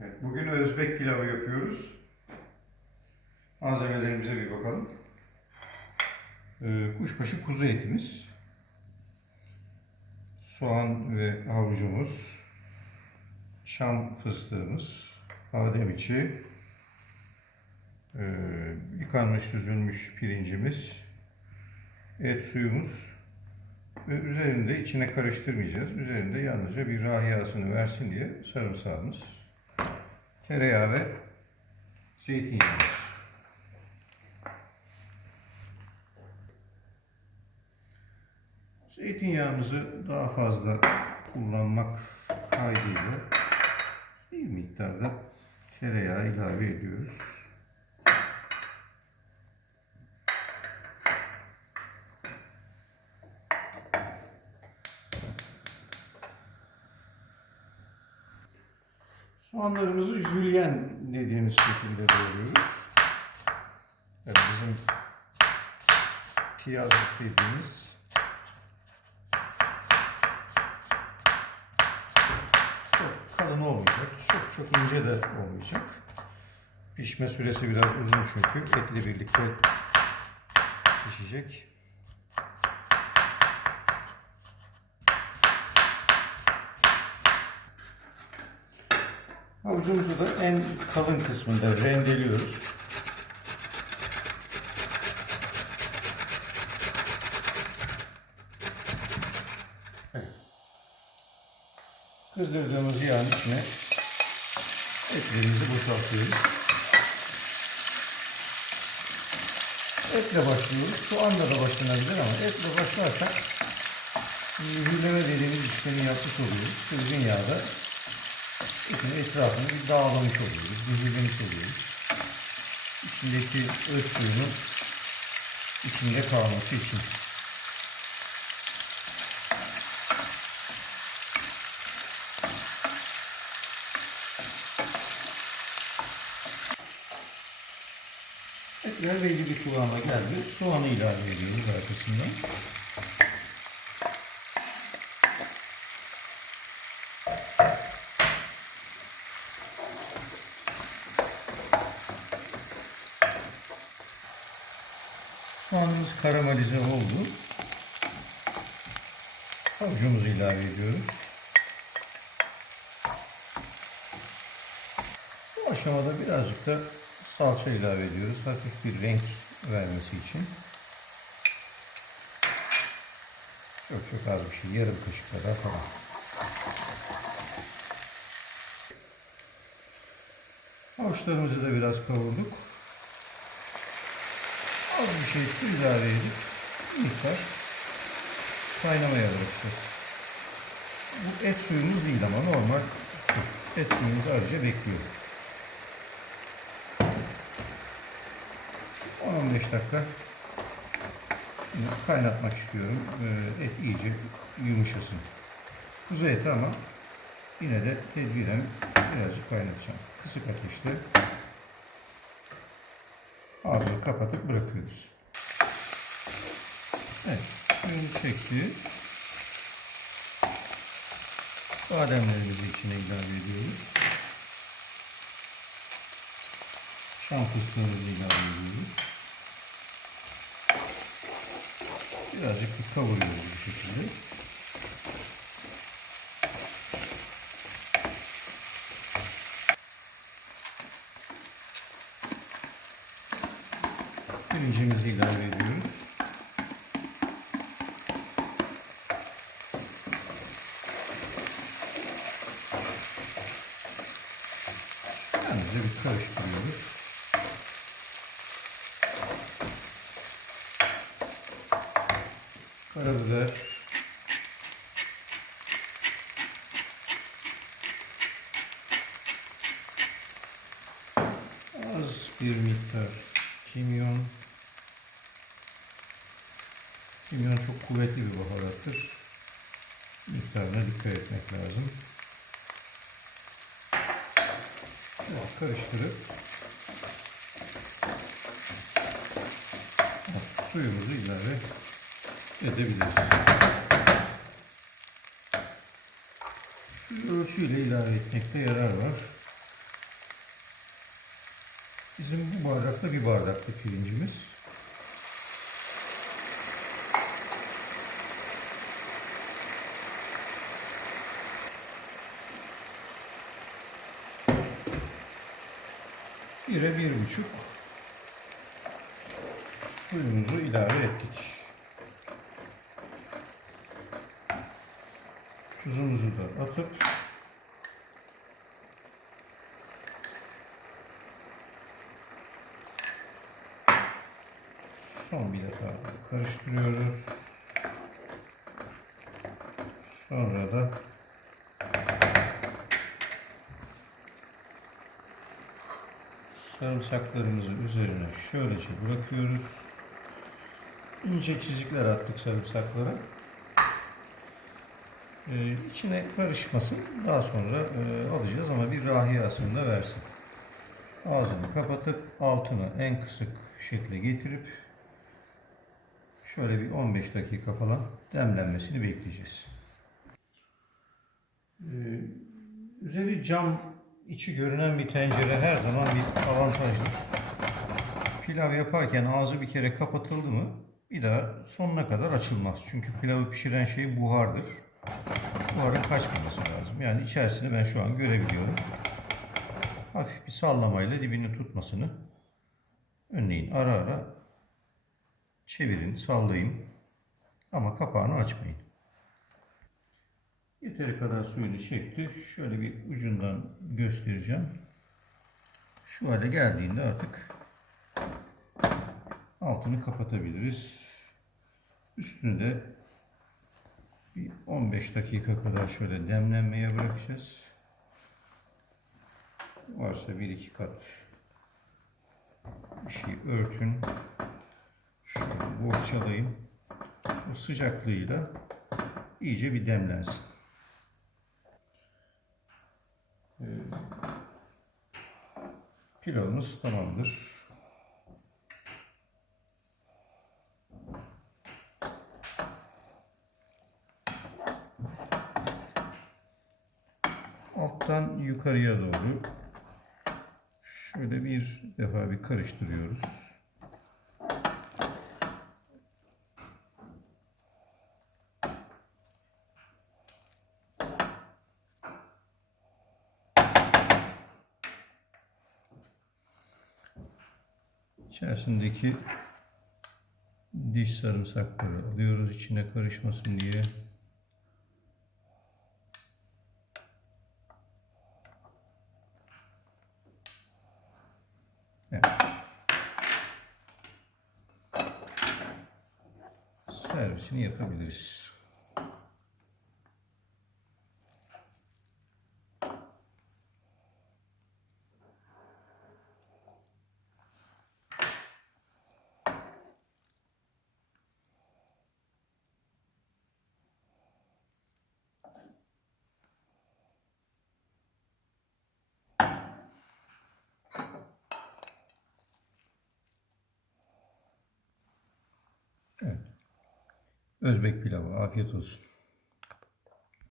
Evet, bugün Özbek pilavı yapıyoruz. Malzemelerimize bir bakalım. Ee, kuşbaşı kuzu etimiz. Soğan ve havucumuz. Çam fıstığımız. Badem içi. Ee, yıkanmış süzülmüş pirincimiz. Et suyumuz. Ve üzerinde içine karıştırmayacağız. Üzerinde yalnızca bir rahiyasını versin diye sarımsağımız. Tereyağı ve zeytinyağı. Zeytinyağımızı daha fazla kullanmak kaydıyla bir miktarda tereyağı ilave ediyoruz. Soğanlarımızı jülyen dediğimiz şekilde doğruyoruz. Yani bizim piyazlık dediğimiz çok kalın olmayacak, çok çok ince de olmayacak. Pişme süresi biraz uzun çünkü etle birlikte pişecek. Havucumuzu da en kalın kısmında rendeliyoruz. Kızdırdığımız yağın içine etlerimizi boşaltıyoruz. Etle başlıyoruz. Soğanla da başlanabilir ama etle başlarsak mühürleme dediğimiz işlemi yapmış oluyoruz. Kızgın yağda etin etrafını bir dağlamış oluyoruz, mühürlemiş oluyoruz. İçindeki öz suyunun içinde kalması için. Etler belli bir kıvama geldi. Soğanı ilave ediyoruz arkasından. Soğanımız karamelize oldu. Havucumuzu ilave ediyoruz. Bu aşamada birazcık da salça ilave ediyoruz. Hafif bir renk vermesi için. Çok çok az bir şey. Yarım kaşık kadar falan. Havuçlarımızı da biraz kavurduk. Az bir şey su ilave edip bir miktar kaynamaya bırakacağız. Bu et suyumuz değil ama normal su. Et suyumuz ayrıca bekliyor. 10-15 dakika kaynatmak istiyorum. Ee, Et iyice yumuşasın. Kuzu eti ama yine de tedbiren birazcık kaynatacağım. Kısık ateşte ağzını kapatıp bırakıyoruz. Evet, suyunu çekti. Bademlerimizi içine ilave ediyoruz. Şam fıstığımızı ilave ediyoruz. Birazcık bir kavuruyoruz bu şekilde. Pirincimizi ilave ediyoruz. Yalnızca bir karıştırıyoruz. Karabiber. Az bir miktar kimyon. Kimyon çok kuvvetli bir baharattır. Miktarına dikkat etmek lazım. Evet, karıştırıp suyumuzu ilave edebiliriz. Ölçüyle ilave etmekte yarar var. Bizim bu bardakta bir bardaklı pirincimiz. Bire bir buçuk suyumuzu ilave ettik. Tuzumuzu da atıp son bir defa karıştırıyoruz. Sonra da sarımsaklarımızı üzerine şöylece bırakıyoruz. İnce çizikler attık sarımsaklara. Ee, içine karışmasın. Daha sonra e, alacağız ama bir rahiyasını da versin. Ağzını kapatıp altını en kısık şekle getirip şöyle bir 15 dakika falan demlenmesini bekleyeceğiz. Ee, üzeri cam içi görünen bir tencere her zaman bir avantajdır. Pilav yaparken ağzı bir kere kapatıldı mı bir daha sonuna kadar açılmaz. Çünkü pilavı pişiren şey buhardır. Buharın kaçmaması lazım. Yani içerisini ben şu an görebiliyorum. Hafif bir sallamayla dibini tutmasını önleyin. Ara ara çevirin, sallayın. Ama kapağını açmayın. Yeteri kadar suyunu çekti. Şöyle bir ucundan göstereceğim. Şu hale geldiğinde artık altını kapatabiliriz. Üstünü de bir 15 dakika kadar şöyle demlenmeye bırakacağız. Varsa bir iki kat bir şey örtün. Şöyle bohçalayın. O sıcaklığıyla iyice bir demlensin. Pilavımız tamamdır. Alttan yukarıya doğru şöyle bir defa bir karıştırıyoruz. İçerisindeki diş sarımsakları alıyoruz içine karışmasın diye. Evet. Servisini yapabiliriz. Evet. Özbek pilavı. Afiyet olsun.